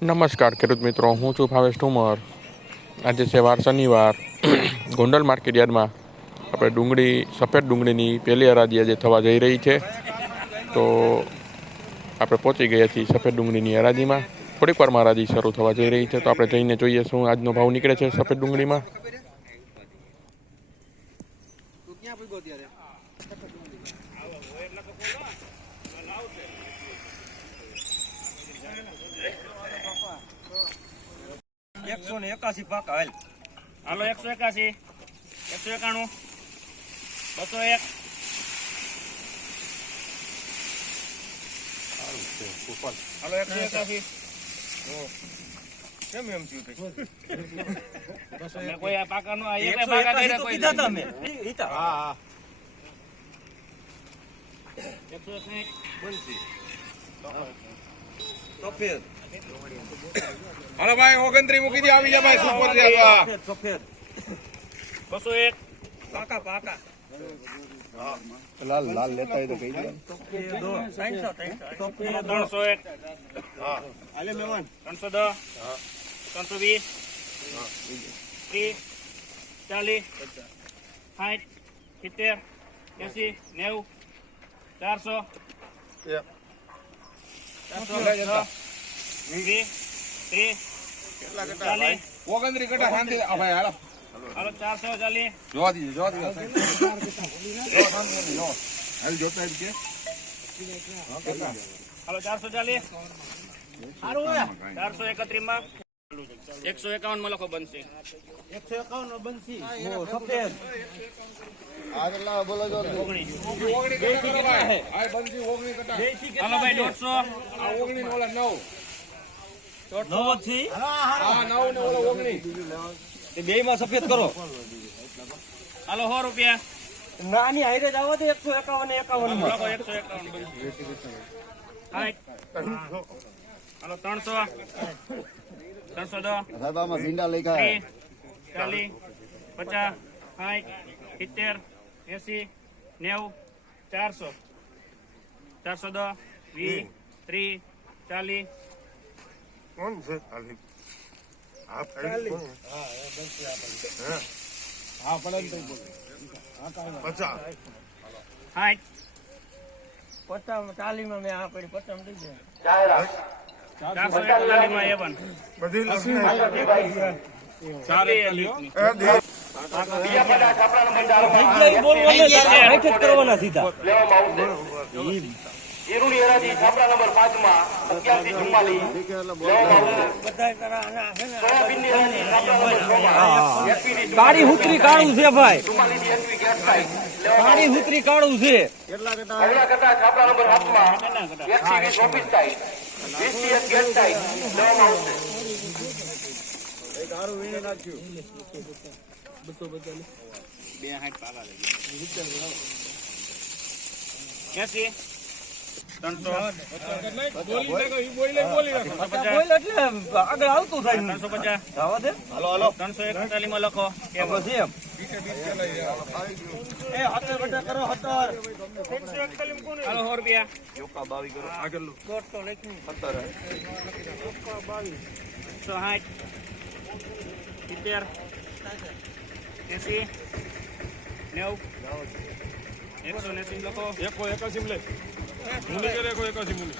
નમસ્કાર ખેડૂત મિત્રો, હું છું ભાવેશ ઠુમર. આજે છે વાર શનિવાર. ગોંડલ માર્કેટ યાર્ડમાં આપણે સફેદ ડુંગળીની પહેલી હરાજી આજે થવા જઈ રહી છે. તો આપણે પહોંચી ગયા છીએ સફેદ ડુંગળીની હરાજીમાં. થોડીક વારમાં હરાજી શરૂ થવા જઈ રહી છે, તો આપણે જઈને જોઈએ શું આજનો ભાવ નીકળે છે સફેદ ડુંગળીમાં. એકસો ને 81 પાકા હાલ. હાલો 181, 191, 201. હાલો 181. કેમ એમ થયું તમે કોઈ આ પાકાનો આ એક પાકા કર્યા કોઈ કીધા તમે ઈતા હા 161 બનસી તો ફેર હાલો ભાઈ 29 મૂકી દે, આવી જા ભાઈ સુપર છે આ સફેદ 201. પાકા પાકા લાલ લાલ લેતા હોય તો કહી દે. 301. હા આલે મહેમાન 310. 320. 30. 40. 60. 70. 80. 90. 400. 410. 20. 30. કેટલા કટા ભાઈ 29 કટા શાંતિ આ ભાઈ હાલો હાલો 440. જોવા દીજો હાલ જોતા કે હાલો 440. 431 માં 151 માં લખો બનશે. 151 બનસી ઓ સફેદ આગલા બોલો જો 29 કટા કરો ભાઈ આ બંસી 29 કટા હાલો ભાઈ 150. આ 29 ને ઓલા 9 નવ થી આ 9 ને ઓલા 29 તે બે માં સફેદ કરો. હાલો 100 રૂપિયા નાની હાઈરે જ આવો તો 151 માં લખો 151 બનશે. હાલો 300. 310. સાદામાં ભીંડા લઈ ગયા 40. 50. 60. 70. 80. 90. 400. 410. 20. 30. 40. કોણ છે ખાલી હા પડે તો બોલ 50 60. 40 માં મેં આ પડી 50 દઈ દે 441 માં એવન બધી લસી કરવાના સીધા ઈરુની હરાજી છાપરા નંબર 5 માં 11 થી 44 સોયાબીનની હરાજી છાપરા નંબર 6 માં 21 થી કાળી હુતરી કાળું છે ભાઈ 44 થી 21 ગેટ સાઈડ કાળી હુતરી કાળું છે. અગલા કટા છાપરા નંબર 7 માં 1 થી 20 ઓફિસ સાઈડ 20 થી 1 ગેટ સાઈડ લેવામાં આવશે. 80. 300. બોલ એટલે આગળ આવતું થાય 350. જવા દે 341 માં લખો બસ એમ એ હાથે બટા કરો હતર હાલો 100 રૂપિયા ચોકા 22 કરો આગળનું કોટ તો લખી 17 ચોકા 22 160. 70. 80. 90. 180 લખો 81 લે મુની કરે 81 મુની